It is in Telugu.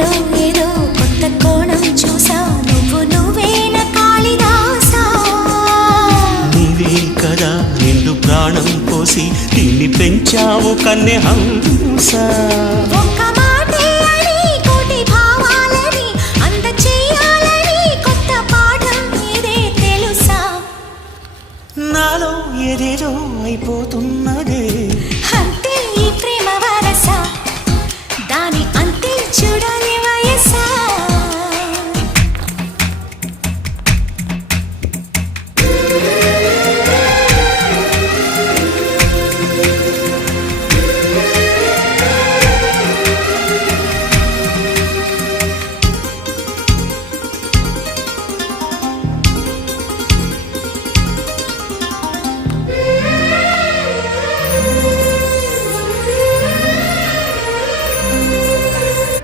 నీలో ఏదో కొత్త కోణం చూసా నువ్వేన కాళిదాసా నీవే కదా నిండు ప్రాణం పోసి తిని పెంచావు కన్నె హంస